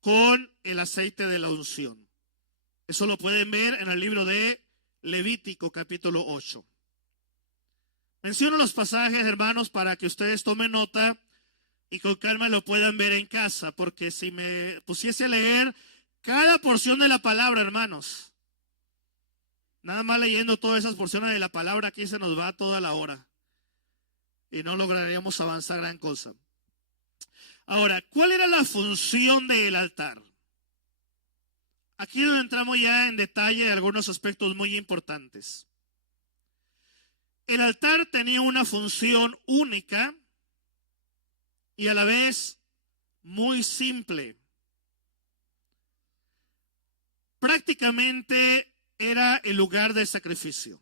con el aceite de la unción. Eso lo pueden ver en el libro de Levítico, capítulo 8. Menciono los pasajes, hermanos, para que ustedes tomen nota y con calma lo puedan ver en casa, porque si me pusiese a leer cada porción de la palabra, hermanos, nada más leyendo todas esas porciones de la palabra, aquí se nos va toda la hora y no lograríamos avanzar gran cosa. Ahora, ¿cuál era la función del altar? Aquí es donde entramos ya en detalle de algunos aspectos muy importantes. El altar tenía una función única y a la vez muy simple. Prácticamente era el lugar de sacrificio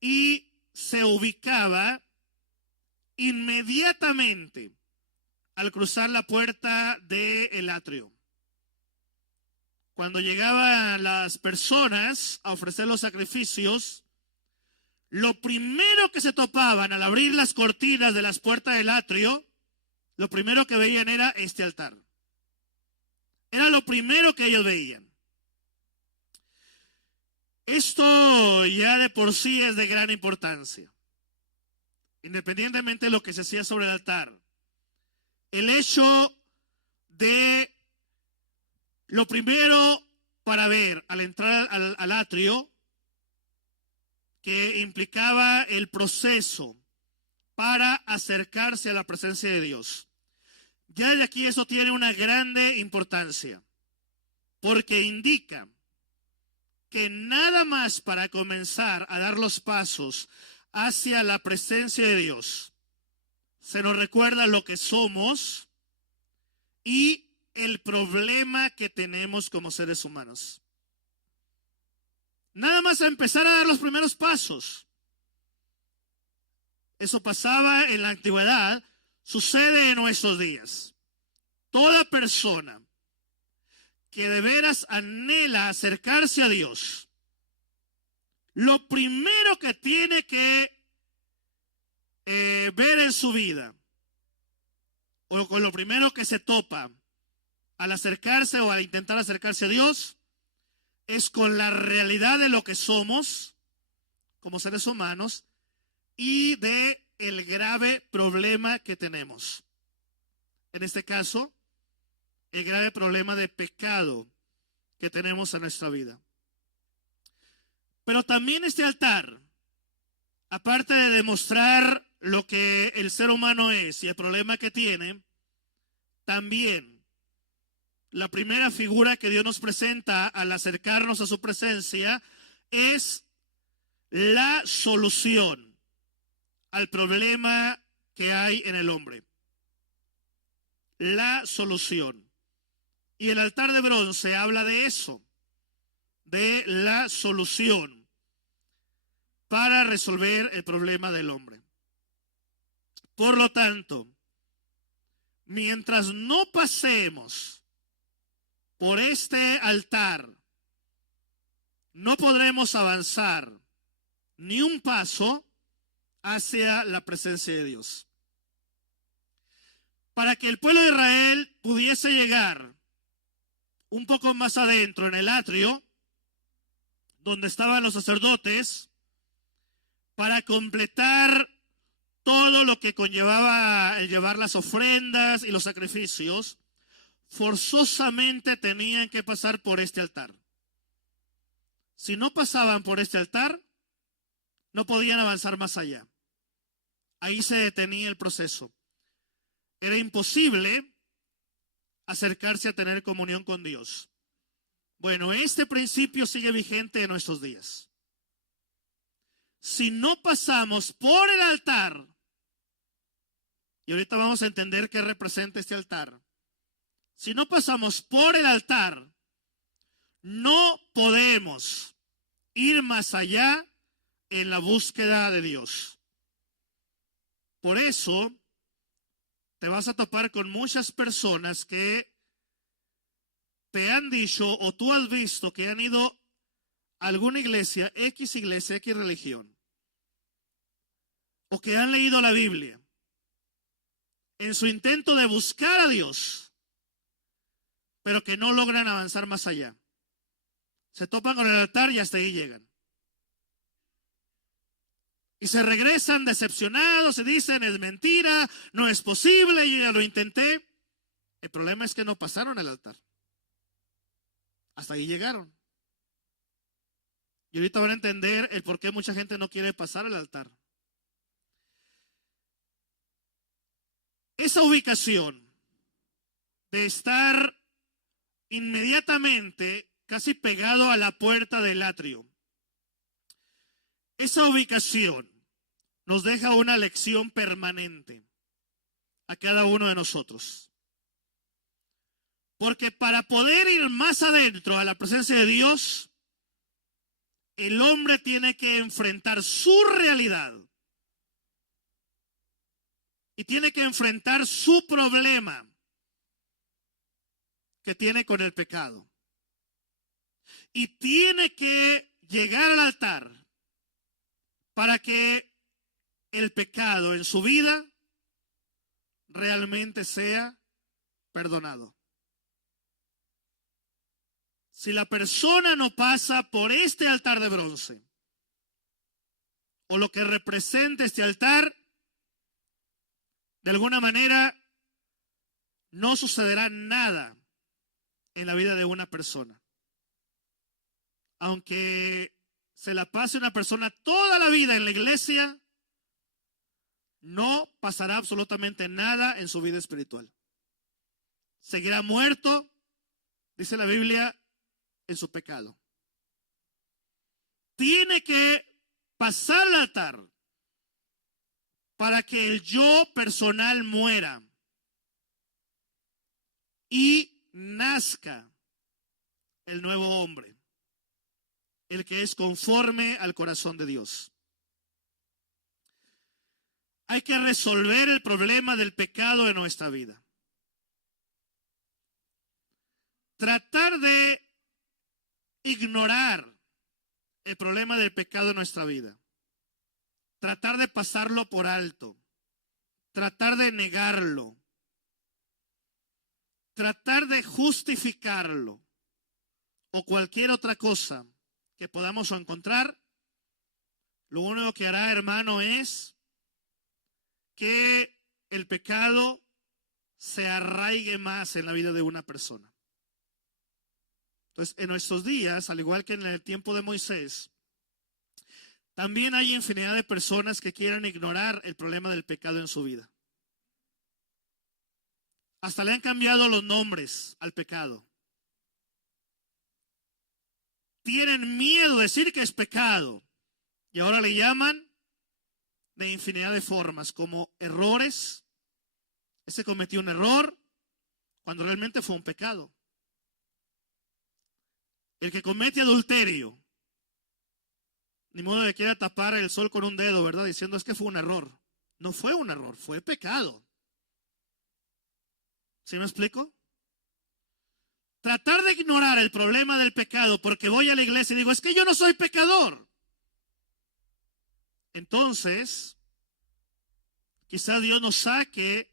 y se ubicaba inmediatamente al cruzar la puerta del atrio. Cuando llegaban las personas a ofrecer los sacrificios, lo primero que se topaban al abrir las cortinas de las puertas del atrio, lo primero que veían era este altar. Era lo primero que ellos veían. Esto ya de por sí es de gran importancia. Independientemente de lo que se hacía sobre el altar, el hecho de lo primero para ver al entrar al atrio, que implicaba el proceso para acercarse a la presencia de Dios. Ya desde aquí eso tiene una grande importancia, porque indica que nada más para comenzar a dar los pasos hacia la presencia de Dios, se nos recuerda lo que somos y el problema que tenemos como seres humanos. Nada más a empezar a dar los primeros pasos. Eso pasaba en la antigüedad, sucede en nuestros días. Toda persona que de veras anhela acercarse a Dios, lo primero que tiene que ver en su vida, o con lo primero que se topa al acercarse o al intentar acercarse a Dios, es con la realidad de lo que somos como seres humanos y de el grave problema que tenemos. En este caso, el grave problema de pecado que tenemos en nuestra vida. Pero también este altar, aparte de demostrar lo que el ser humano es y el problema que tiene, también la primera figura que Dios nos presenta al acercarnos a su presencia es la solución al problema que hay en el hombre. La solución. Y el altar de bronce habla de eso, de la solución para resolver el problema del hombre. Por lo tanto, mientras no pasemos por este altar, no podremos avanzar ni un paso hacia la presencia de Dios. Para que el pueblo de Israel pudiese llegar un poco más adentro en el atrio, donde estaban los sacerdotes, para completar todo lo que conllevaba el llevar las ofrendas y los sacrificios, forzosamente tenían que pasar por este altar. Si no pasaban por este altar, no podían avanzar más allá. Ahí se detenía el proceso. Era imposible acercarse a tener comunión con Dios. Bueno, este principio sigue vigente en nuestros días. Si no pasamos por el altar, y ahorita vamos a entender qué representa este altar, si no pasamos por el altar, no podemos ir más allá en la búsqueda de Dios. Por eso te vas a topar con muchas personas que te han dicho o tú has visto que han ido a alguna iglesia, X religión, o que han leído la Biblia en su intento de buscar a Dios, pero que no logran avanzar más allá. Se topan con el altar y hasta ahí llegan. Y se regresan decepcionados, se dicen, es mentira, no es posible, yo ya lo intenté. El problema es que no pasaron al altar. Hasta ahí llegaron. Y ahorita van a entender el por qué mucha gente no quiere pasar al altar. Esa ubicación de estar inmediatamente casi pegado a la puerta del atrio, esa ubicación nos deja una lección permanente a cada uno de nosotros. Porque para poder ir más adentro a la presencia de Dios, el hombre tiene que enfrentar su realidad y tiene que enfrentar su problema que tiene con el pecado. Y tiene que llegar al altar para que el pecado en su vida realmente sea perdonado. Si la persona no pasa por este altar de bronce, o lo que representa este altar, de alguna manera no sucederá nada en la vida de una persona. Aunque se la pase una persona toda la vida en la iglesia, no pasará absolutamente nada en su vida espiritual. Seguirá muerto, dice la Biblia, en su pecado. Tiene que pasar al altar para que el yo personal muera y nazca el nuevo hombre, el que es conforme al corazón de Dios. Hay que resolver el problema del pecado en nuestra vida. Tratar de ignorar el problema del pecado en nuestra vida. Tratar de pasarlo por alto. Tratar de negarlo. Tratar de justificarlo. O cualquier otra cosa que podamos encontrar, lo único que hará, hermano, es que el pecado se arraigue más en la vida de una persona. Entonces, en nuestros días, al igual que en el tiempo de Moisés, también hay infinidad de personas que quieren ignorar el problema del pecado en su vida. Hasta le han cambiado los nombres al pecado. Tienen miedo de decir que es pecado y ahora le llaman de infinidad de formas, como errores. Ese cometió un error cuando realmente fue un pecado. El que comete adulterio, ni modo de que quiera tapar el sol con un dedo, ¿verdad? Diciendo es que fue un error. No fue un error, fue pecado. ¿Sí me explico? Tratar de ignorar el problema del pecado porque voy a la iglesia y digo, es que yo no soy pecador. Entonces, quizás Dios nos saque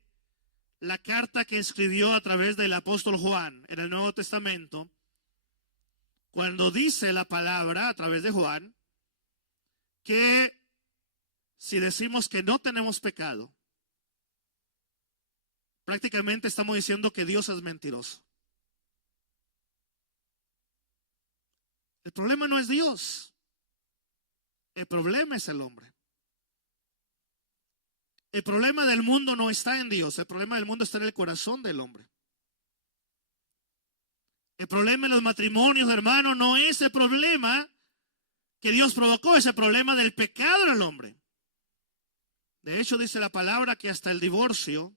la carta que escribió a través del apóstol Juan en el Nuevo Testamento, cuando dice la palabra a través de Juan, que si decimos que no tenemos pecado, prácticamente estamos diciendo que Dios es mentiroso. El problema no es Dios. El problema es el hombre. El problema del mundo no está en Dios. El problema del mundo está en el corazón del hombre. El problema en los matrimonios, hermano, no es el problema que Dios provocó, es el problema del pecado en el hombre. De hecho, dice la palabra que hasta el divorcio,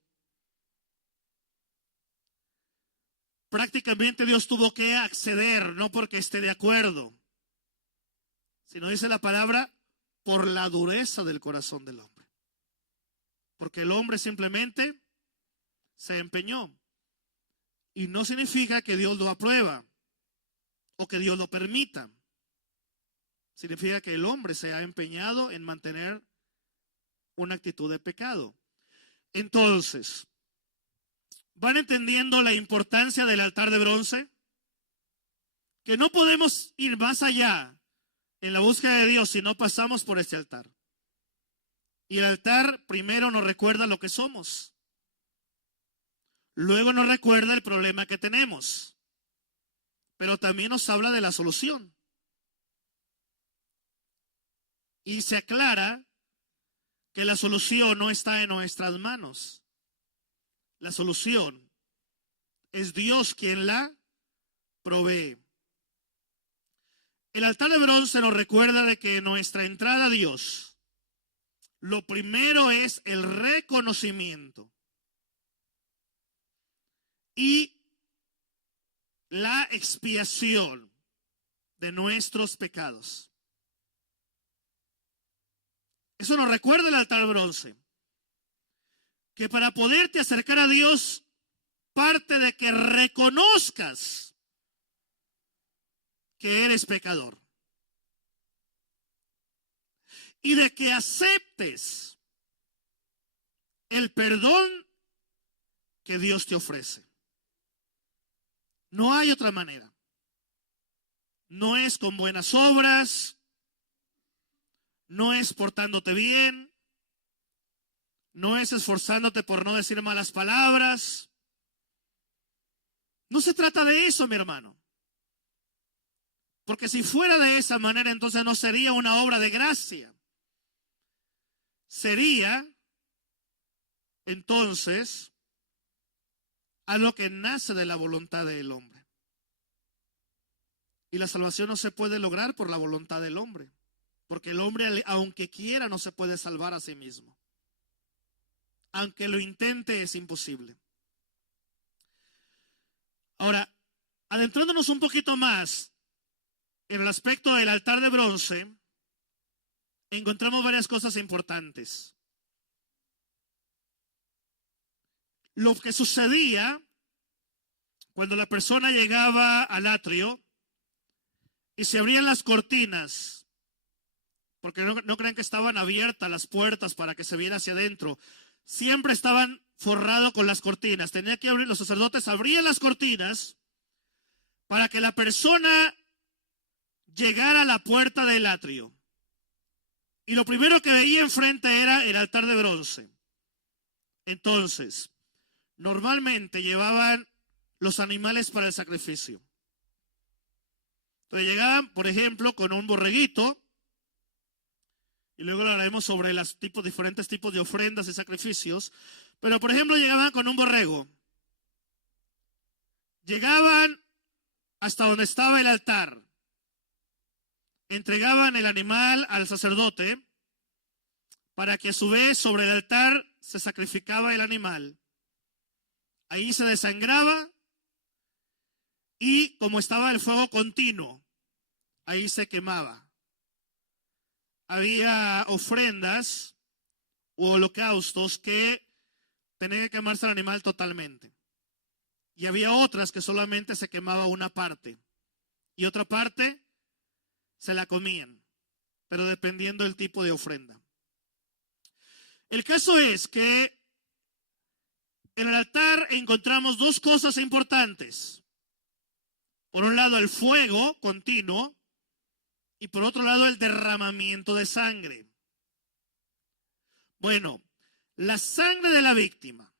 prácticamente Dios tuvo que acceder, no porque esté de acuerdo, sino dice la palabra, por la dureza del corazón del hombre. Porque el hombre simplemente se empeñó. Y no significa que Dios lo aprueba o que Dios lo permita. Significa que el hombre se ha empeñado en mantener una actitud de pecado. Entonces, ¿Van entendiendo la importancia del altar de bronce? Que no podemos ir más allá en la búsqueda de Dios si no pasamos por este altar. Y el altar primero nos recuerda lo que somos. Luego nos recuerda el problema que tenemos. Pero también nos habla de la solución. Y se aclara que la solución no está en nuestras manos. La solución es Dios quien la provee. El altar de bronce nos recuerda de que nuestra entrada a Dios, lo primero es el reconocimiento y la expiación de nuestros pecados. Eso nos recuerda el altar de bronce. Que para poderte acercar a Dios, parte de que reconozcas que eres pecador. Y de que aceptes el perdón que Dios te ofrece. No hay otra manera. No es con buenas obras, no es portándote bien, no es esforzándote por no decir malas palabras. No se trata de eso, mi hermano. Porque si fuera de esa manera, entonces no sería una obra de gracia. Sería, entonces, algo que nace de la voluntad del hombre. Y la salvación no se puede lograr por la voluntad del hombre. Porque el hombre, aunque quiera, no se puede salvar a sí mismo. Aunque lo intente, es imposible. Ahora, adentrándonos un poquito más en el aspecto del altar de bronce, encontramos varias cosas importantes. Lo que sucedía cuando la persona llegaba al atrio y se abrían las cortinas, porque no crean que estaban abiertas las puertas para que se viera hacia adentro. Siempre estaban forrados con las cortinas. Tenía que abrir, los sacerdotes abrían las cortinas para que la persona llegara a la puerta del atrio. Y lo primero que veía enfrente era el altar de bronce. Entonces, normalmente llevaban los animales para el sacrificio. Entonces llegaban, por ejemplo, con un borreguito. Y luego hablaremos sobre los diferentes tipos de ofrendas y sacrificios. Pero, por ejemplo, llegaban con un borrego. Llegaban hasta donde estaba el altar. Entregaban el animal al sacerdote para que a su vez sobre el altar se sacrificaba el animal. Ahí se desangraba y como estaba el fuego continuo, ahí se quemaba. Había ofrendas u holocaustos que tenían que quemarse el animal totalmente. Y había otras que solamente se quemaba una parte. Y otra parte se la comían, pero dependiendo del tipo de ofrenda. El caso es que en el altar encontramos dos cosas importantes. Por un lado, el fuego continuo. Y por otro lado, el derramamiento de sangre. Bueno, la sangre de la víctima,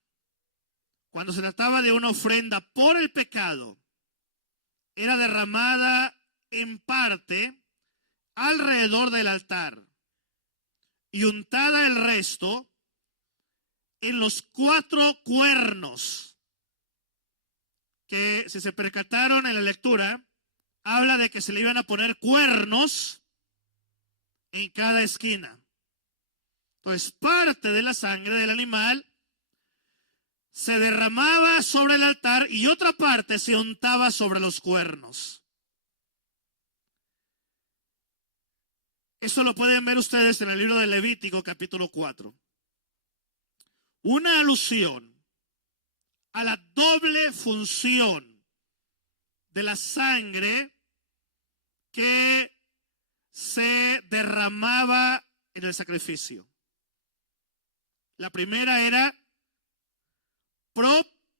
cuando se trataba de una ofrenda por el pecado, era derramada en parte alrededor del altar y untada el resto en los 4 cuernos, que si se percataron en la lectura, habla de que se le iban a poner cuernos en cada esquina. Entonces, parte de la sangre del animal se derramaba sobre el altar y otra parte se untaba sobre los cuernos. Eso lo pueden ver ustedes en el libro de Levítico, capítulo 4. Una alusión a la doble función de la sangre que se derramaba en el sacrificio. La primera era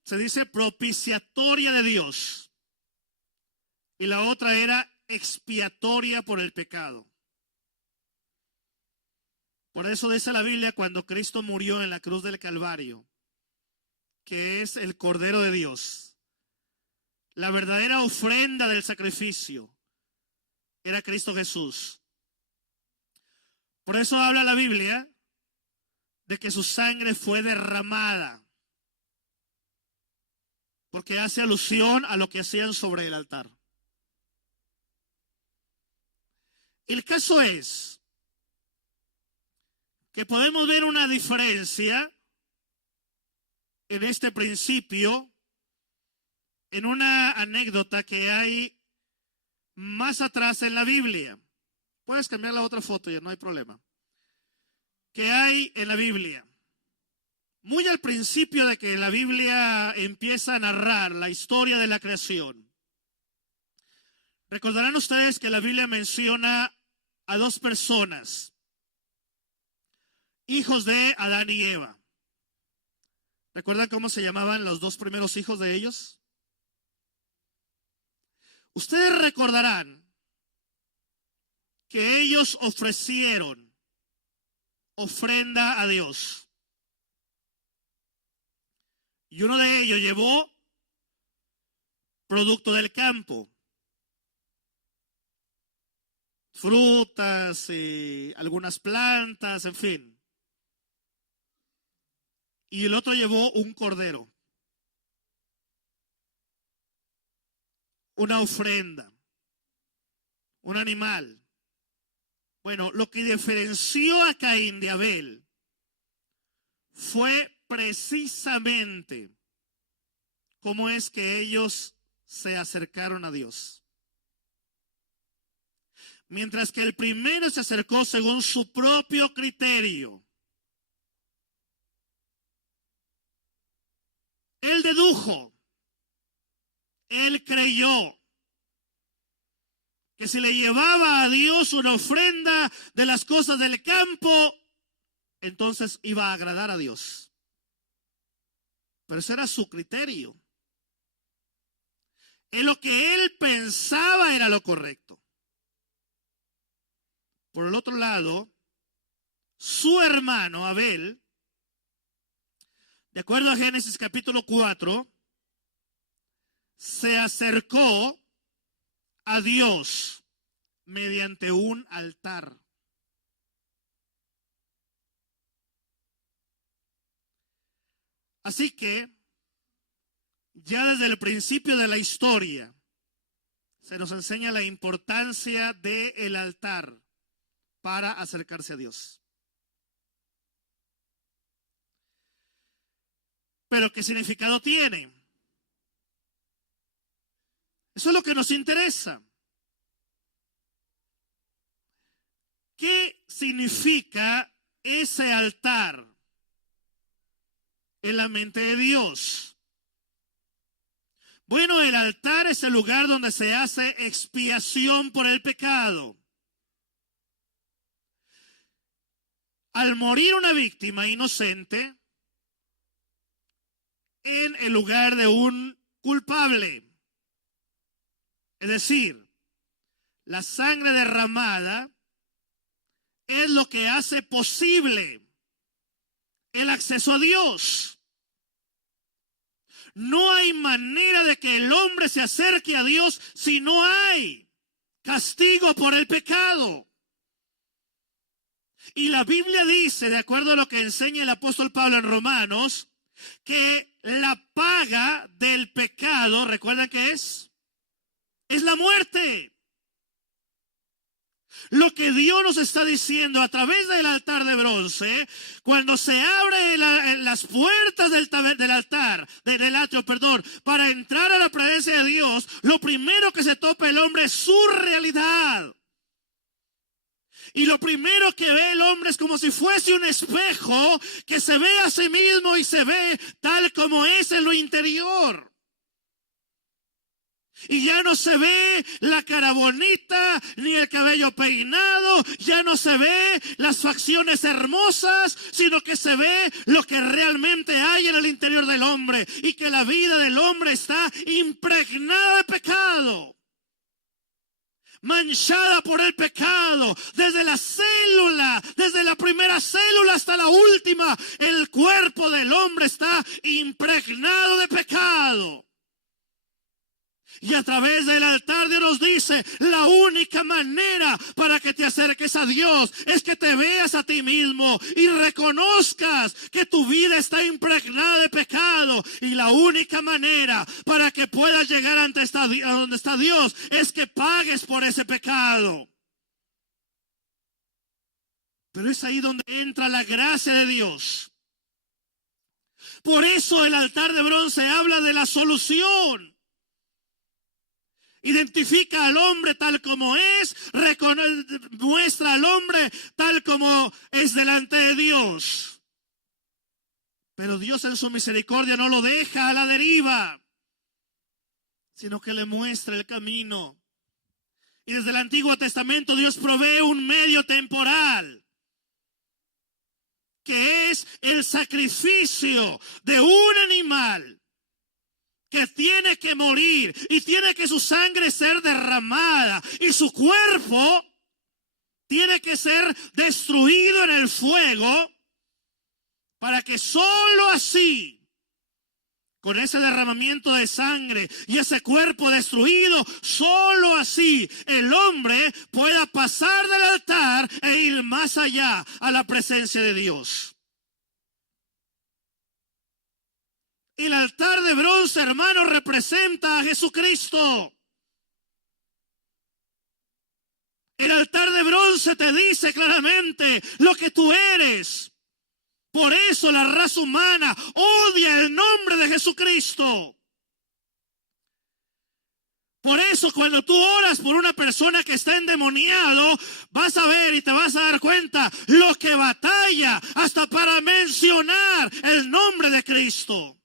se dice propiciatoria de Dios. Y la otra era expiatoria por el pecado. Por eso dice la Biblia cuando Cristo murió en la cruz del Calvario, que es el Cordero de Dios. La verdadera ofrenda del sacrificio era Cristo Jesús. Por eso habla la Biblia de que su sangre fue derramada, porque hace alusión a lo que hacían sobre el altar. El caso es que podemos ver una diferencia en este principio, en una anécdota que hay más atrás en la Biblia. Puedes cambiar la otra foto, ya no hay problema. Que hay en la Biblia. Muy al principio de que la Biblia empieza a narrar la historia de la creación. Recordarán ustedes que la Biblia menciona a dos personas, hijos de Adán y Eva. ¿Recuerdan cómo se llamaban los dos primeros hijos de ellos? Ustedes recordarán que ellos ofrecieron ofrenda a Dios. Y uno de ellos llevó producto del campo, frutas y algunas plantas, en fin. Y el otro llevó un cordero, una ofrenda, un animal. Bueno, lo que diferenció a Caín de Abel fue precisamente cómo es que ellos se acercaron a Dios. Mientras que el primero se acercó según su propio criterio. Él dedujo, él creyó que si le llevaba a Dios una ofrenda de las cosas del campo, entonces iba a agradar a Dios. Pero ese era su criterio. En lo que él pensaba era lo correcto. Por el otro lado, su hermano Abel, de acuerdo a Génesis capítulo 4, se acercó a Dios mediante un altar. Así que, ya desde el principio de la historia, se nos enseña la importancia del altar para acercarse a Dios. Pero ¿qué significado tiene? Eso es lo que nos interesa. ¿Qué significa ese altar en la mente de Dios? Bueno, el altar es el lugar donde se hace expiación por el pecado. Al morir una víctima inocente en el lugar de un culpable, es decir, la sangre derramada es lo que hace posible el acceso a Dios. No hay manera de que el hombre se acerque a Dios si no hay castigo por el pecado. Y la Biblia dice, de acuerdo a lo que enseña el apóstol Pablo en Romanos, que la paga del pecado, ¿recuerdan qué es? Es la muerte. Lo que Dios nos está diciendo a través del altar de bronce, cuando se abren las puertas del atrio, para entrar a la presencia de Dios, lo primero que se topa el hombre es su realidad. Y lo primero que ve el hombre es como si fuese un espejo que se ve a sí mismo y se ve tal como es en lo interior. Y ya no se ve la cara bonita, ni el cabello peinado, ya no se ve las facciones hermosas, sino que se ve lo que realmente hay en el interior del hombre, y que la vida del hombre está impregnada de pecado, manchada por el pecado, desde la célula, desde la primera célula hasta la última, el cuerpo del hombre está impregnado de pecado. Y a través del altar Dios nos dice, la única manera para que te acerques a Dios es que te veas a ti mismo y reconozcas que tu vida está impregnada de pecado. Y la única manera para que puedas llegar a donde está Dios es que pagues por ese pecado. Pero es ahí donde entra la gracia de Dios. Por eso el altar de bronce habla de la solución. Identifica al hombre tal como es, muestra al hombre tal como es delante de Dios. Pero Dios en su misericordia no lo deja a la deriva, sino que le muestra el camino. Y desde el Antiguo Testamento Dios provee un medio temporal, que es el sacrificio de un animal que tiene que morir y tiene que su sangre ser derramada y su cuerpo tiene que ser destruido en el fuego, para que solo así, con ese derramamiento de sangre y ese cuerpo destruido, solo así el hombre pueda pasar del altar e ir más allá a la presencia de Dios. El altar de bronce, hermano, representa a Jesucristo. El altar de bronce te dice claramente lo que tú eres. Por eso la raza humana odia el nombre de Jesucristo. Por eso cuando tú oras por una persona que está endemoniado, vas a ver y te vas a dar cuenta lo que batalla hasta para mencionar el nombre de Cristo.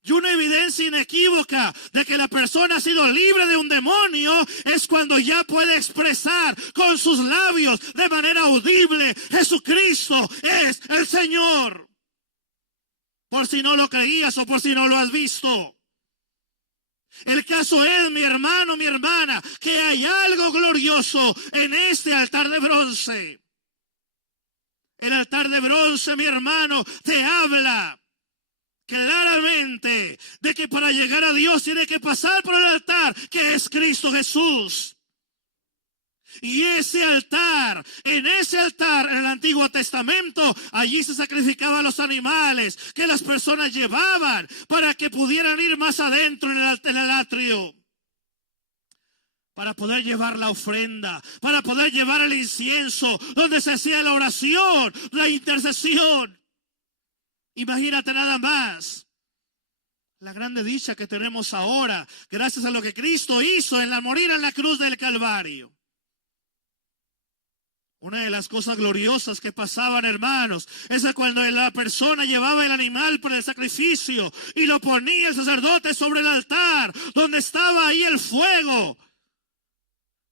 Y una evidencia inequívoca de que la persona ha sido libre de un demonio es cuando ya puede expresar con sus labios de manera audible: Jesucristo es el Señor. Por si no lo creías o por si no lo has visto. El caso es, mi hermano, mi hermana, que hay algo glorioso en este altar de bronce. El altar de bronce, mi hermano, te habla claramente de que para llegar a Dios tiene que pasar por el altar que es Cristo Jesús. Y ese altar, en el Antiguo Testamento, allí se sacrificaban los animales que las personas llevaban para que pudieran ir más adentro en el atrio, para poder llevar la ofrenda, para poder llevar el incienso, donde se hacía la oración, la intercesión. Imagínate nada más la grande dicha que tenemos ahora, gracias a lo que Cristo hizo en morir en la cruz del Calvario. Una de las cosas gloriosas que pasaban, hermanos, es que cuando la persona llevaba el animal para el sacrificio y lo ponía el sacerdote sobre el altar, donde estaba ahí el fuego.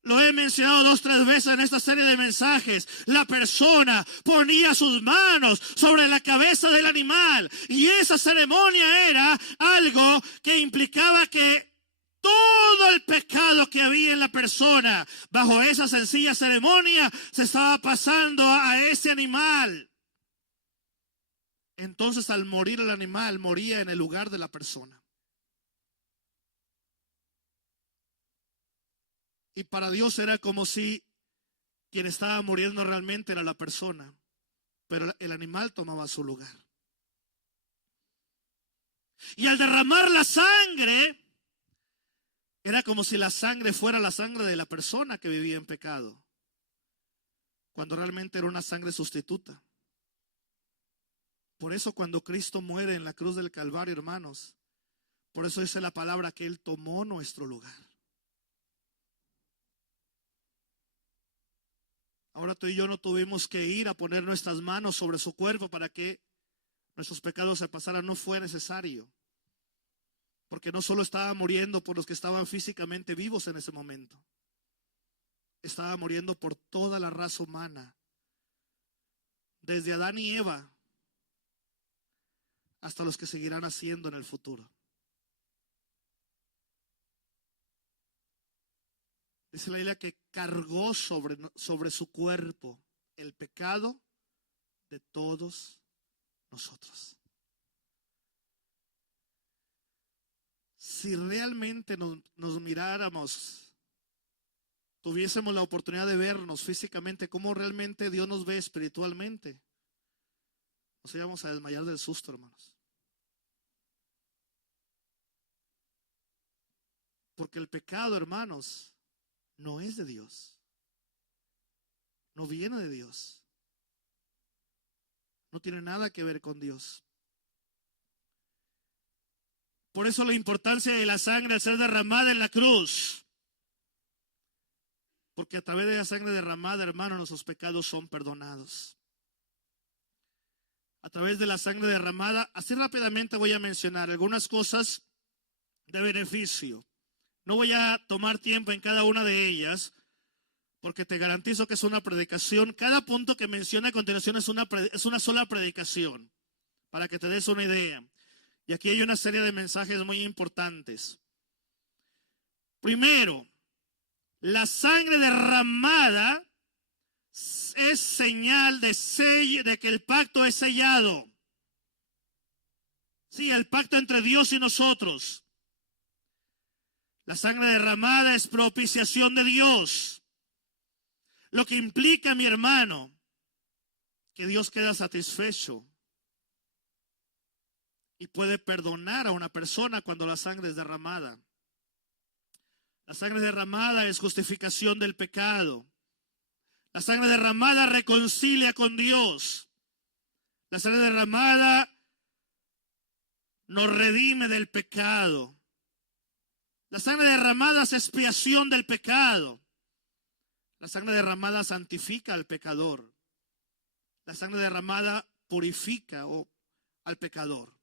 Lo he mencionado 2 o 3 veces en esta serie de mensajes. La persona ponía sus manos sobre la cabeza del animal. Y esa ceremonia era algo que implicaba que todo el pecado que había en la persona, bajo esa sencilla ceremonia, se estaba pasando a ese animal. Entonces, al morir el animal, moría en el lugar de la persona. Y para Dios era como si quien estaba muriendo realmente era la persona, pero el animal tomaba su lugar. Y al derramar la sangre, era como si la sangre fuera la sangre de la persona que vivía en pecado, cuando realmente era una sangre sustituta. Por eso cuando Cristo muere en la cruz del Calvario, hermanos, por eso dice la palabra que Él tomó nuestro lugar. Ahora tú y yo no tuvimos que ir a poner nuestras manos sobre su cuerpo para que nuestros pecados se pasaran. No fue necesario. Porque no solo estaba muriendo por los que estaban físicamente vivos en ese momento, estaba muriendo por toda la raza humana, desde Adán y Eva hasta los que seguirán haciendo en el futuro. Dice la Biblia que cargó sobre su cuerpo el pecado de todos nosotros. Si realmente nos miráramos, tuviésemos la oportunidad de vernos físicamente, cómo realmente Dios nos ve espiritualmente, nos íbamos a desmayar del susto, hermanos. Porque el pecado, hermanos, no es de Dios. No viene de Dios. No tiene nada que ver con Dios. Por eso la importancia de la sangre al ser derramada en la cruz. Porque a través de la sangre derramada, hermano, nuestros pecados son perdonados. A través de la sangre derramada, así rápidamente voy a mencionar algunas cosas de beneficio. No voy a tomar tiempo en cada una de ellas, porque te garantizo que es una predicación. Cada punto que menciona a continuación es una sola predicación, para que te des una idea. Y aquí hay una serie de mensajes muy importantes. Primero, la sangre derramada es señal de que el pacto es sellado. Sí, el pacto entre Dios y nosotros. La sangre derramada es propiciación de Dios. Lo que implica, mi hermano, que Dios queda satisfecho y puede perdonar a una persona cuando la sangre es derramada. La sangre derramada es justificación del pecado. La sangre derramada reconcilia con Dios. La sangre derramada nos redime del pecado. La sangre derramada es expiación del pecado. La sangre derramada santifica al pecador. La sangre derramada purifica al pecador.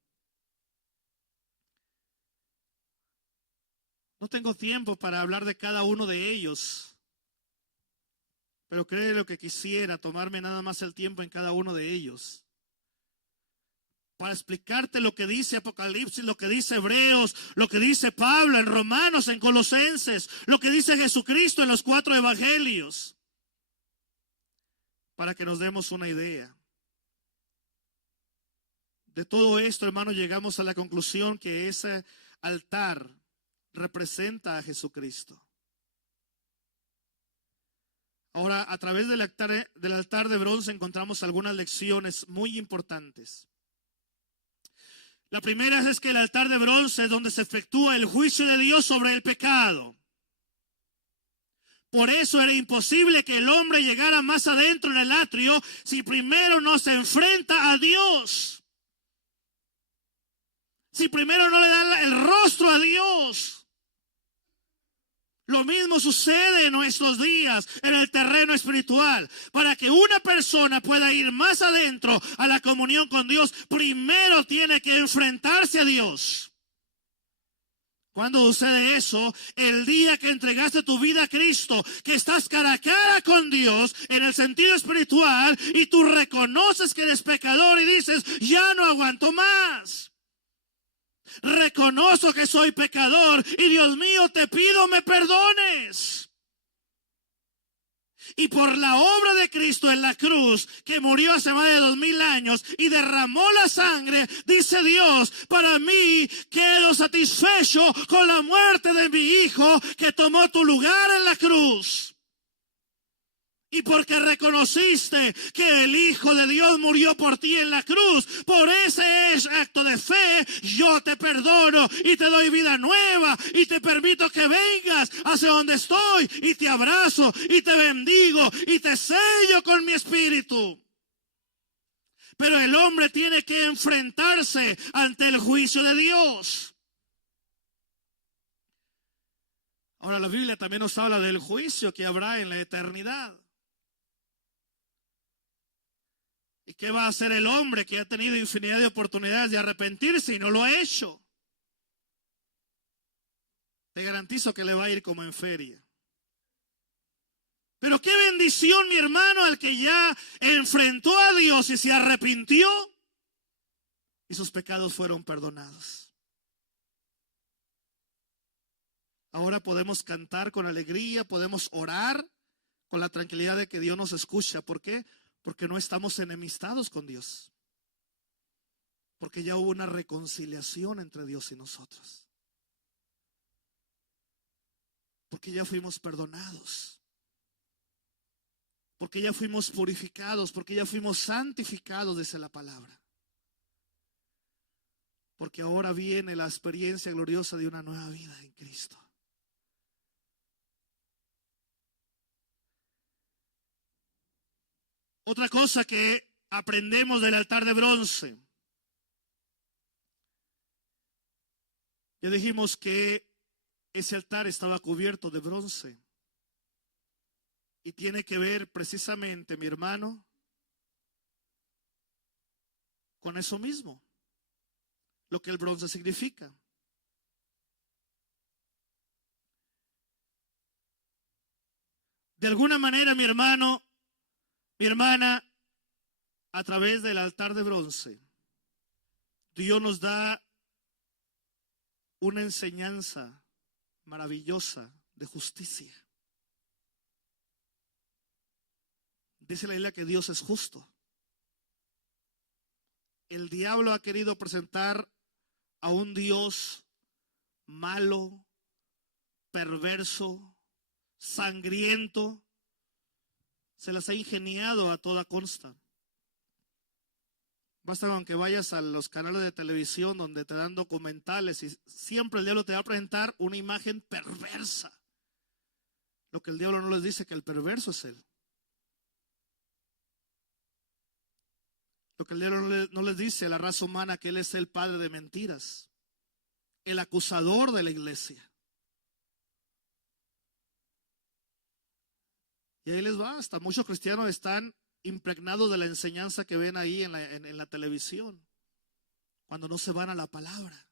No tengo tiempo para hablar de cada uno de ellos, pero creo que quisiera tomarme nada más el tiempo en cada uno de ellos, para explicarte lo que dice Apocalipsis, lo que dice Hebreos, lo que dice Pablo en Romanos, en Colosenses, lo que dice Jesucristo en los 4 evangelios, para que nos demos una idea. De todo esto, hermano, llegamos a la conclusión que ese altar representa a Jesucristo. Ahora, a través del altar de bronce encontramos algunas lecciones muy importantes. La primera es que el altar de bronce es donde se efectúa el juicio de Dios sobre el pecado. Por eso era imposible que el hombre llegara más adentro en el atrio si primero no se enfrenta a Dios. Si primero no le da el rostro a Dios. Lo mismo sucede en nuestros días en el terreno espiritual. Para que una persona pueda ir más adentro a la comunión con Dios, primero tiene que enfrentarse a Dios. ¿Cuándo sucede eso? El día que entregaste tu vida a Cristo, que estás cara a cara con Dios en el sentido espiritual y tú reconoces que eres pecador y dices, ya no aguanto más. Reconozco que soy pecador y Dios mío, te pido me perdones. Y por la obra de Cristo en la cruz, que murió hace más de 2000 años y derramó la sangre, dice Dios, para mí quedo satisfecho con la muerte de mi Hijo que tomó tu lugar en la cruz. Y porque reconociste que el Hijo de Dios murió por ti en la cruz, por ese acto de fe, yo te perdono y te doy vida nueva y te permito que vengas hacia donde estoy y te abrazo y te bendigo y te sello con mi espíritu. Pero el hombre tiene que enfrentarse ante el juicio de Dios. Ahora la Biblia también nos habla del juicio que habrá en la eternidad. ¿Y qué va a hacer el hombre que ha tenido infinidad de oportunidades de arrepentirse y no lo ha hecho? te garantizo que le va a ir como en feria. Pero qué bendición, mi hermano, al que ya enfrentó a Dios y se arrepintió y sus pecados fueron perdonados. Ahora podemos cantar con alegría, podemos orar con la tranquilidad de que Dios nos escucha. ¿Por qué? Porque no estamos enemistados con Dios. Porque ya hubo una reconciliación entre Dios y nosotros. Porque ya fuimos perdonados. Porque ya fuimos purificados, porque ya fuimos santificados, dice la palabra. Porque ahora viene la experiencia gloriosa de una nueva vida en Cristo. Otra cosa que aprendemos del altar de bronce. Ya dijimos que ese altar estaba cubierto de bronce. Y tiene que ver precisamente, mi hermano, con eso mismo, lo que el bronce significa. De alguna manera, mi hermano, mi hermana, a través del altar de bronce, Dios nos da una enseñanza maravillosa de justicia. Dice la Biblia que Dios es justo. El diablo ha querido presentar a un Dios malo, perverso, sangriento. Se las ha ingeniado a toda consta. Basta con que vayas a los canales de televisión donde te dan documentales y siempre el diablo te va a presentar una imagen perversa. Lo que el diablo no les dice, que el perverso es él. Lo que el diablo no les dice a la raza humana, que él es el padre de mentiras, el acusador de la iglesia. Y ahí les va, hasta muchos cristianos están impregnados de la enseñanza que ven ahí en la televisión, cuando no se van a la palabra.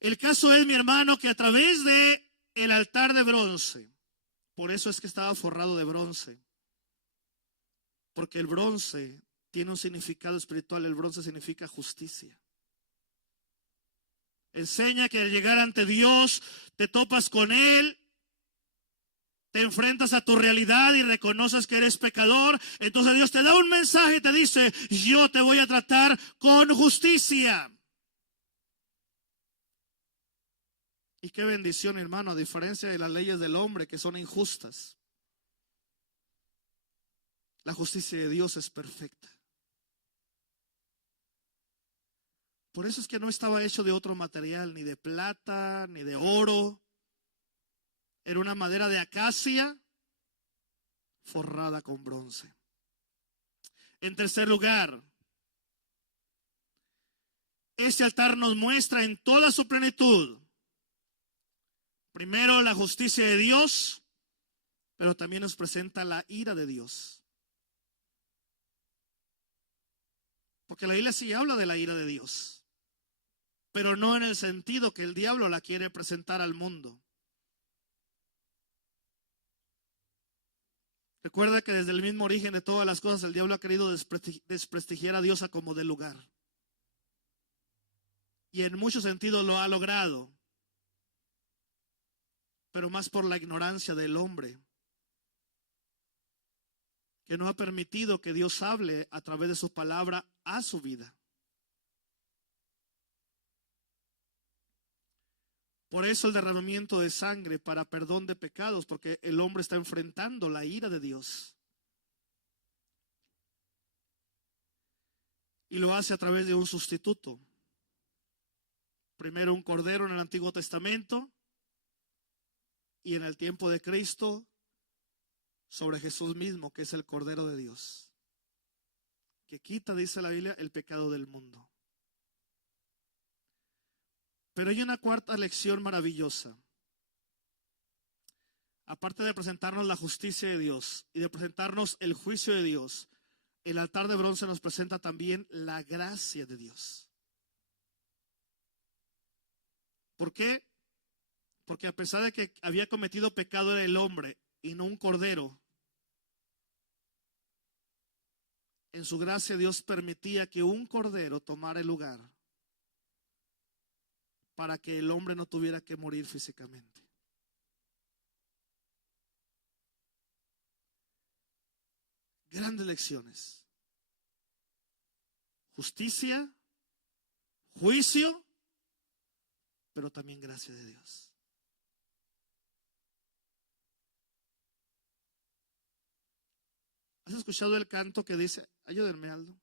El caso es, mi hermano, que a través de el altar de bronce, por eso es que estaba forrado de bronce, porque el bronce tiene un significado espiritual. El bronce significa justicia. Enseña que al llegar ante Dios te topas con Él, te enfrentas a tu realidad y reconoces que eres pecador. Entonces Dios te da un mensaje y te dice: yo te voy a tratar con justicia. Y qué bendición, hermano, a diferencia de las leyes del hombre, que son injustas. La justicia de Dios es perfecta. Por eso es que no estaba hecho de otro material, ni de plata, ni de oro. Era una madera de acacia forrada con bronce. En tercer lugar, este altar nos muestra en toda su plenitud, primero, la justicia de Dios, pero también nos presenta la ira de Dios. Porque la Biblia sí habla de la ira de Dios, pero no en el sentido que el diablo la quiere presentar al mundo. Recuerda que desde el mismo origen de todas las cosas el diablo ha querido desprestigiar a Dios a como dé lugar. Y en muchos sentidos lo ha logrado, pero más por la ignorancia del hombre, que no ha permitido que Dios hable a través de su palabra a su vida. Por eso el derramamiento de sangre para perdón de pecados, porque el hombre está enfrentando la ira de Dios. Y lo hace a través de un sustituto. Primero un cordero en el Antiguo Testamento, y en el tiempo de Cristo sobre Jesús mismo, que es el Cordero de Dios, que quita, dice la Biblia, el pecado del mundo. Pero hay una cuarta lección maravillosa. Aparte de presentarnos la justicia de Dios y de presentarnos el juicio de Dios, el altar de bronce nos presenta también la gracia de Dios. ¿Por qué? Porque a pesar de que había cometido pecado era el hombre y no un cordero, en su gracia Dios permitía que un cordero tomara el lugar para que el hombre no tuviera que morir físicamente. Grandes lecciones. Justicia, juicio, pero también gracia de Dios. ¿Has escuchado el canto que dice, ayúdenme Aldo,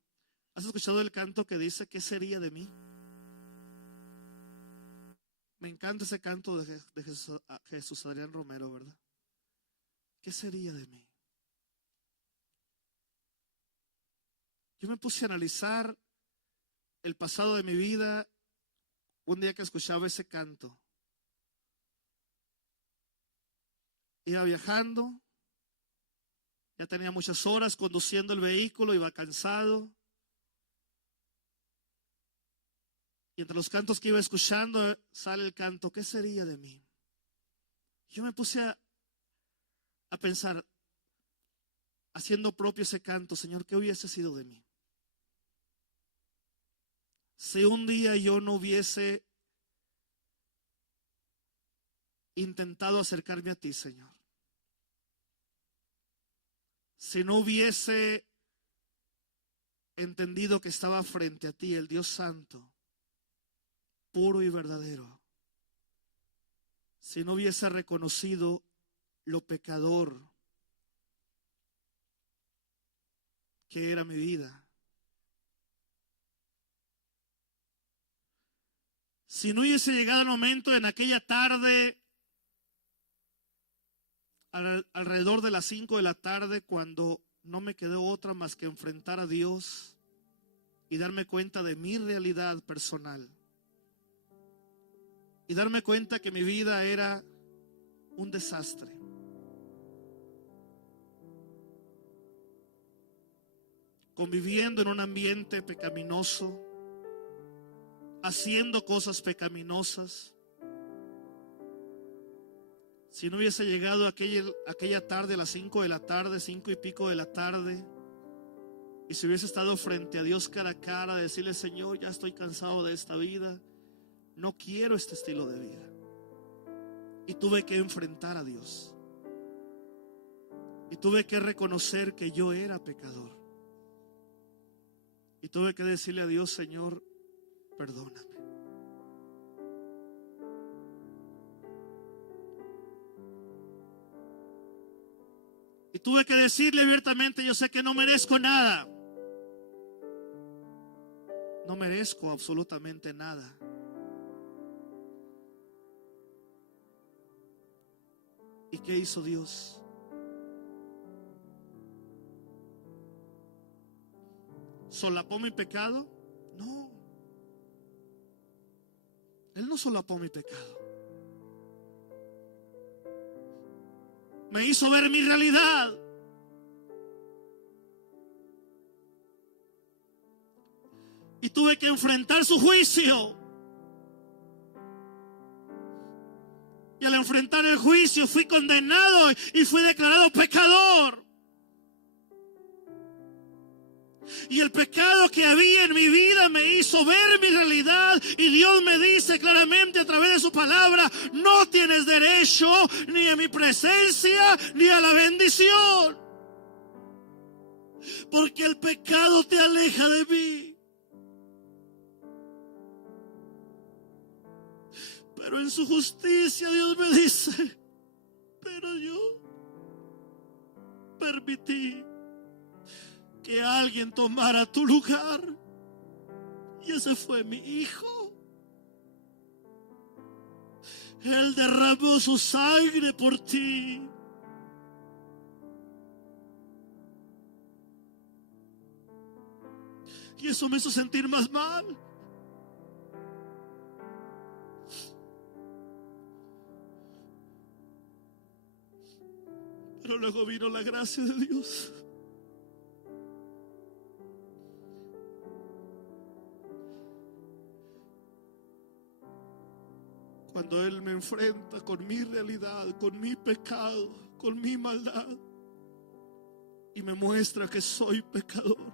has escuchado el canto que dice, ¿qué sería de mí? Me encanta ese canto de Jesús Adrián Romero, ¿verdad? ¿Qué sería de mí? Yo me puse a analizar el pasado de mi vida un día que escuchaba ese canto. Iba viajando, ya tenía muchas horas conduciendo el vehículo, iba cansado. Y entre los cantos que iba escuchando sale el canto, ¿qué sería de mí? Yo me puse a pensar, haciendo propio ese canto, Señor, ¿qué hubiese sido de mí? Si un día yo no hubiese intentado acercarme a ti, Señor. Si no hubiese entendido que estaba frente a ti, el Dios Santo, puro y verdadero. Si no hubiese reconocido lo pecador que era mi vida. Si no hubiese llegado el momento en aquella tarde, alrededor de las 5 de la tarde, cuando no me quedó otra más que enfrentar a Dios y darme cuenta de mi realidad personal. Y darme cuenta que mi vida era un desastre. Conviviendo en un ambiente pecaminoso, haciendo cosas pecaminosas. Si no hubiese llegado aquella tarde a las 5 de la tarde, 5 y pico de la tarde, y si hubiese estado frente a Dios cara a cara, decirle, Señor, ya estoy cansado de esta vida, no quiero este estilo de vida. Y tuve que enfrentar a Dios. Y tuve que reconocer que yo era pecador. Y tuve que decirle a Dios, Señor, perdóname. Y tuve que decirle abiertamente, yo sé que no merezco nada. No merezco absolutamente nada. ¿Y qué hizo Dios? ¿Solapó mi pecado? No. Él no solapó mi pecado. Me hizo ver mi realidad. Y tuve que enfrentar su juicio. Y al enfrentar el juicio fui condenado y fui declarado pecador. Y el pecado que había en mi vida me hizo ver mi realidad. Y Dios me dice claramente a través de su palabra, no tienes derecho ni a mi presencia ni a la bendición. Porque el pecado te aleja de mí. Pero en su justicia Dios me dice, pero yo permití que alguien tomara tu lugar. Y ese fue mi hijo. Él derramó su sangre por ti. Y eso me hizo sentir más mal. Pero luego vino la gracia de Dios. cuando Él me enfrenta con mi realidad, con mi pecado, con mi maldad, y me muestra que soy pecador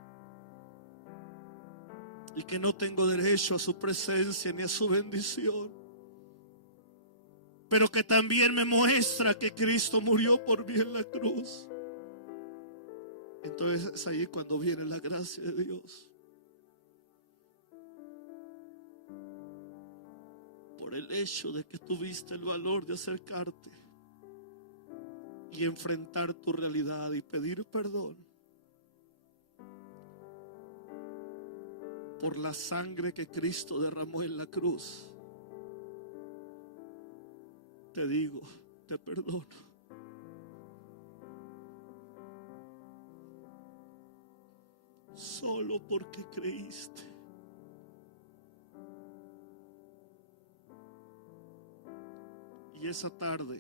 y que no tengo derecho a su presencia ni a su bendición, pero que también me muestra que Cristo murió por mí en la cruz. Entonces es ahí cuando viene la gracia de Dios. Por el hecho de que tuviste el valor de acercarte y enfrentar tu realidad y pedir perdón por la sangre que Cristo derramó en la cruz, te digo, te perdono. Solo porque creíste. Y esa tarde,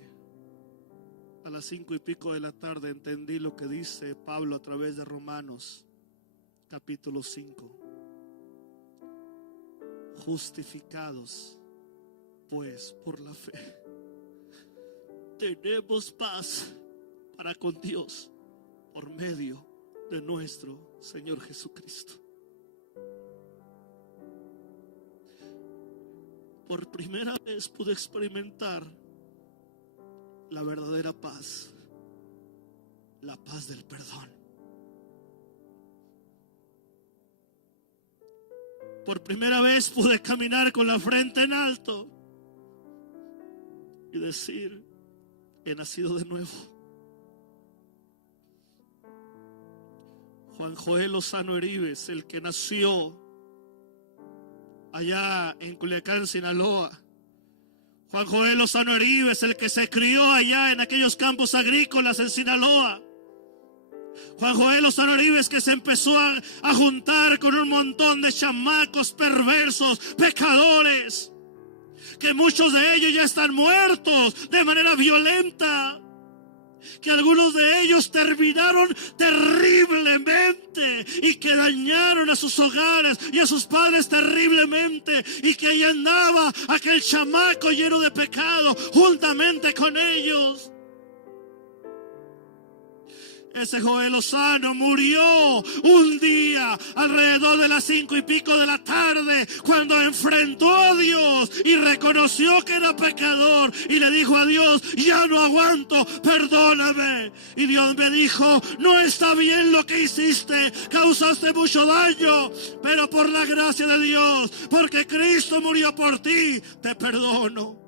a las 5:15 de la tarde, entendí lo que dice Pablo a través de Romanos capítulo 5. Justificados pues por la fe, tenemos paz para con Dios por medio de nuestro Señor Jesucristo. Por primera vez pude experimentar la verdadera paz, la paz del perdón. Por primera vez pude caminar con la frente en alto y decir, he nacido de nuevo. Juan Joel Lozano Heribes, el que nació allá en Culiacán, Sinaloa. Juan Joel Lozano Heribes, el que se crió allá en aquellos campos agrícolas en Sinaloa. Juan Joel Lozano Heribes, que se empezó a juntar con un montón de chamacos perversos, pecadores, que muchos de ellos ya están muertos de manera violenta, que algunos de ellos terminaron terriblemente y que dañaron a sus hogares y a sus padres terriblemente, y que ahí andaba aquel chamaco lleno de pecado juntamente con ellos. Ese Joel Lozano murió un día alrededor de las 5:15 de la tarde, cuando enfrentó a Dios y reconoció que era pecador y le dijo a Dios, ya no aguanto, perdóname. Y Dios me dijo, no está bien lo que hiciste, causaste mucho daño, pero por la gracia de Dios, porque Cristo murió por ti, te perdono.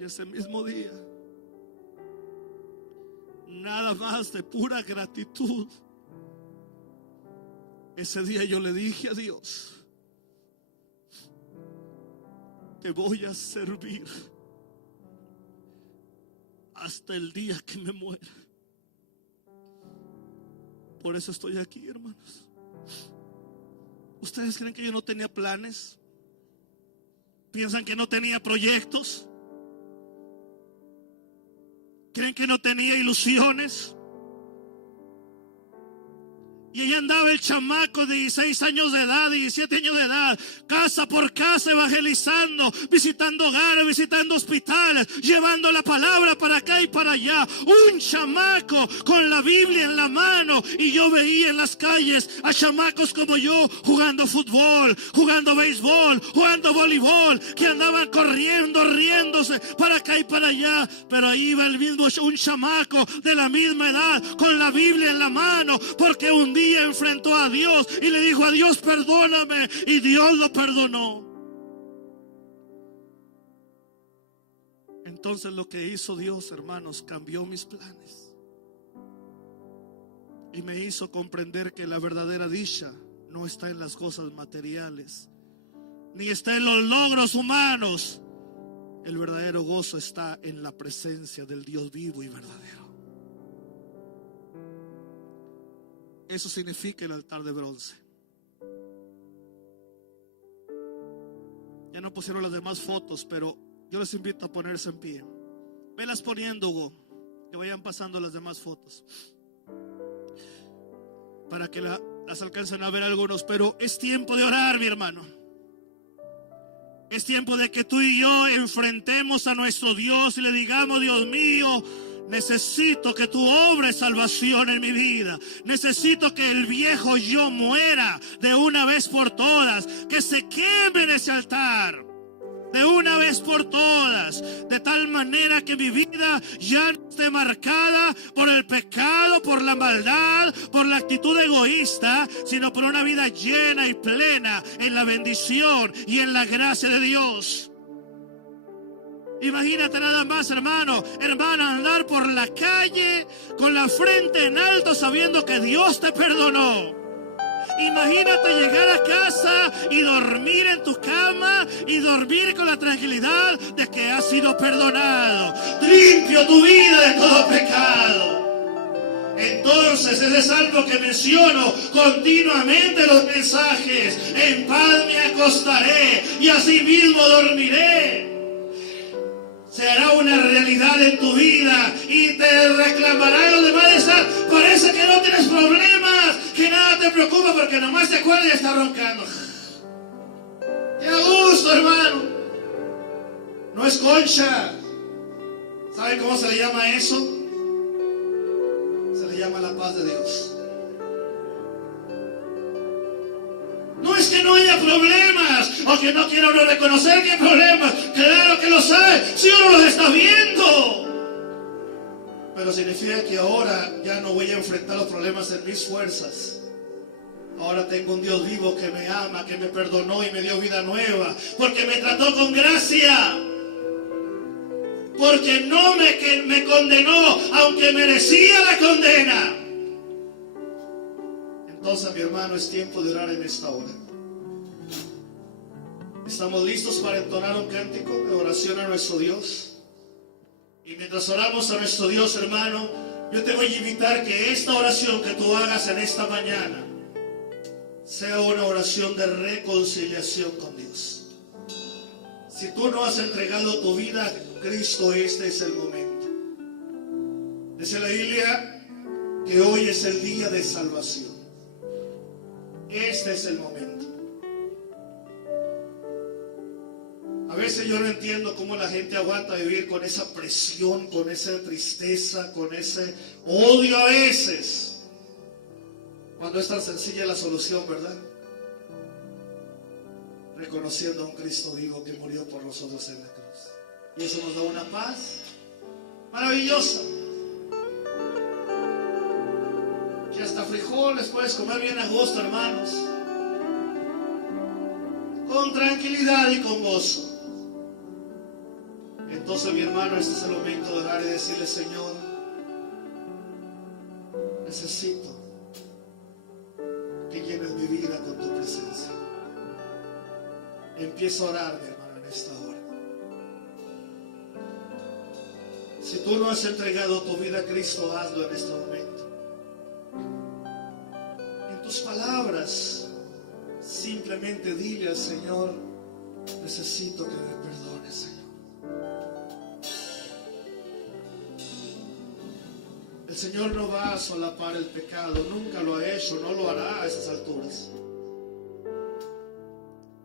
Y ese mismo día, nada más de pura gratitud, ese día yo le dije a Dios, te voy a servir hasta el día que me muera. Por eso estoy aquí, hermanos. ¿Ustedes creen que yo no tenía planes? ¿Piensan que no tenía proyectos? ¿Creen que no tenía ilusiones? Y ahí andaba el chamaco de 16 años de edad, 17 años de edad, casa por casa evangelizando, visitando hogares, visitando hospitales, llevando la palabra para acá y para allá. Un chamaco con la Biblia en la mano, y yo veía en las calles a chamacos como yo jugando fútbol, jugando béisbol, jugando voleibol, que andaban corriendo, riéndose para acá y para allá. Pero ahí iba el mismo, un chamaco de la misma edad con la Biblia en la mano, porque un día enfrentó a Dios y le dijo a Dios, perdóname, y Dios lo perdonó. Entonces lo que hizo Dios, hermanos, cambió mis planes y me hizo comprender que la verdadera dicha no está en las cosas materiales, ni está en los logros humanos. El verdadero gozo está en la presencia del Dios vivo y verdadero. Eso significa el altar de bronce. Ya no pusieron las demás fotos, pero yo les invito a ponerse en pie. Velas poniendo, Hugo, que vayan pasando las demás fotos, para que las alcancen a ver algunos. Pero es tiempo de orar, mi hermano. Es tiempo de que tú y yo enfrentemos a nuestro Dios y le digamos: Dios mío, necesito que tú obres salvación en mi vida. Necesito que el viejo yo muera de una vez por todas. Que se queme en ese altar de una vez por todas. De tal manera que mi vida ya no esté marcada por el pecado, por la maldad, por la actitud egoísta, sino por una vida llena y plena en la bendición y en la gracia de Dios. Imagínate nada más, hermano, hermana, andar por la calle con la frente en alto sabiendo que Dios te perdonó. Imagínate llegar a casa y dormir en tu cama y dormir con la tranquilidad de que has sido perdonado. Limpio tu vida de todo pecado. Entonces ese salmo que menciono continuamente en los mensajes: en paz me acostaré y así mismo dormiré. Se hará una realidad en tu vida y te reclamarán los demás. Parece que no tienes problemas, que nada te preocupa, porque nomás te acuerdas y estás roncando. ¡Qué a gusto, hermano! No es concha. ¿Sabe cómo se le llama eso? Se le llama la paz de Dios. No es que no haya problemas o que no quiera uno reconocer que hay problemas. Claro que lo sabe, si uno los está viendo. Pero significa que ahora ya no voy a enfrentar los problemas en mis fuerzas. Ahora tengo un Dios vivo que me ama, que me perdonó y me dio vida nueva, porque me trató con gracia, porque no me condenó aunque merecía la condena. Entonces, mi hermano, es tiempo de orar en esta hora. Estamos listos para entonar un cántico de oración a nuestro Dios. Y mientras oramos a nuestro Dios, hermano, yo te voy a invitar que esta oración que tú hagas en esta mañana sea una oración de reconciliación con Dios. Si tú no has entregado tu vida a Cristo, este es el momento. Dice la Biblia que hoy es el día de salvación. Este es el momento. A veces yo no entiendo cómo la gente aguanta vivir con esa presión, con esa tristeza, con ese odio a veces, cuando es tan sencilla la solución, ¿verdad? Reconociendo a un Cristo vivo que murió por nosotros en la cruz. Y eso nos da una paz maravillosa. Que hasta frijoles puedes comer bien a gusto, hermanos, con tranquilidad y con gozo. Entonces, mi hermano, este es el momento de orar y decirle: Señor, necesito que llenes mi vida con tu presencia. Empiezo a orar, mi hermano, en esta hora. Si tú no has entregado tu vida a Cristo, hazlo en este momento. En tus palabras, simplemente dile al Señor: necesito que me perdones, Señor. El Señor no va a solapar el pecado, nunca lo ha hecho, no lo hará a esas alturas.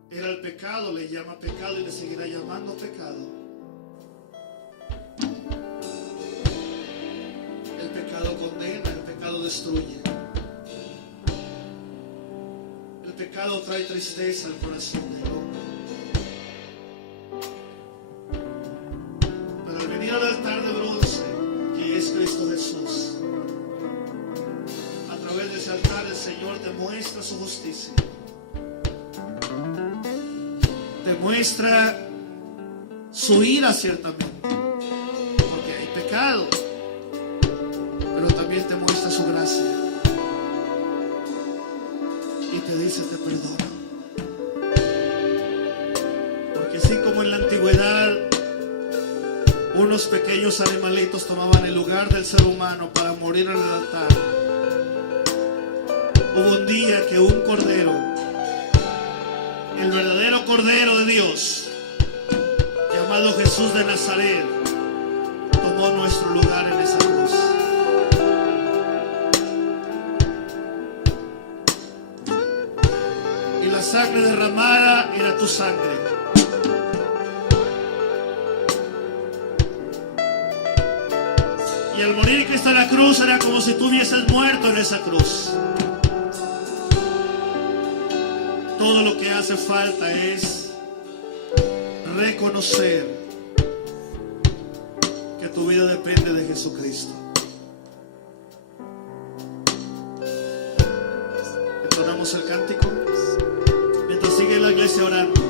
Él al pecado le llama pecado y le seguirá llamando pecado. El pecado condena, el pecado destruye. El pecado trae tristeza al corazón del hombre. Pero al venir al altar de bronce, que es Cristo Jesús, a través de ese altar el Señor te muestra su justicia, te muestra su ira, ciertamente, porque hay pecado, pero también te muestra su gracia y te dice: te perdono. Porque así como en la antigüedad unos pequeños animalitos tomaban el lugar del ser humano para morir en el altar, hubo un día que un cordero, el verdadero Cordero de Dios, llamado Jesús de Nazaret, tomó nuestro lugar en esa cruz. Y la sangre derramada era tu sangre. Y al morir Cristo en la cruz era como si tú hubieses muerto en esa cruz. Todo lo que hace falta es reconocer que tu vida depende de Jesucristo. Entonamos el cántico mientras sigue la iglesia orando.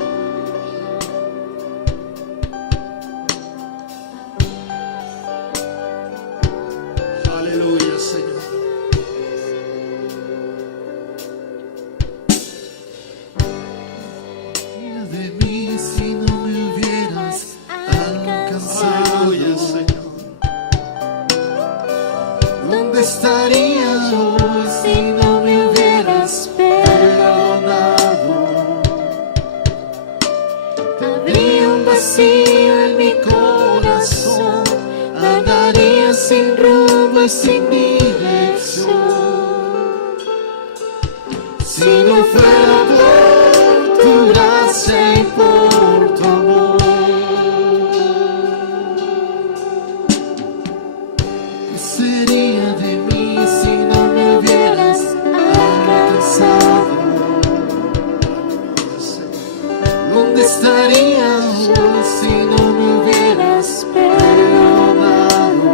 Aleluya, Señor. De mí si no me hubieras alcanzado. Aleluya, Señor. ¿Dónde estaría hoy si no me hubieras perdonado? Habría un vacío en mi corazón, andaría sin rumbo y sin dirección. Si no fuera por tu gracia y por tu amor, ¿qué sería de mí si no me hubieras alcanzado? ¿Dónde estaría hoy si no me hubieras perdonado?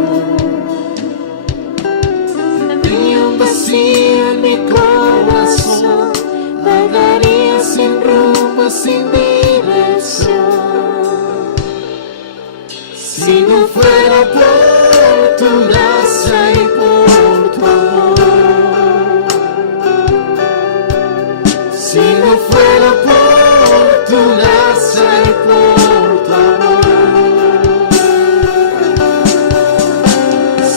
Habría un vacío en mi corazón, vagaría sin rumbo, sin dirección. Si no fuera por tu gracia y por tu amor, si no fuera por tu gracia y por tu amor,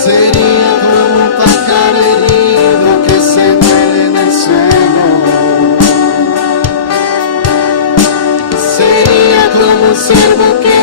sería como un pájaro herido que se muere en el suelo. Sería como un ciervo que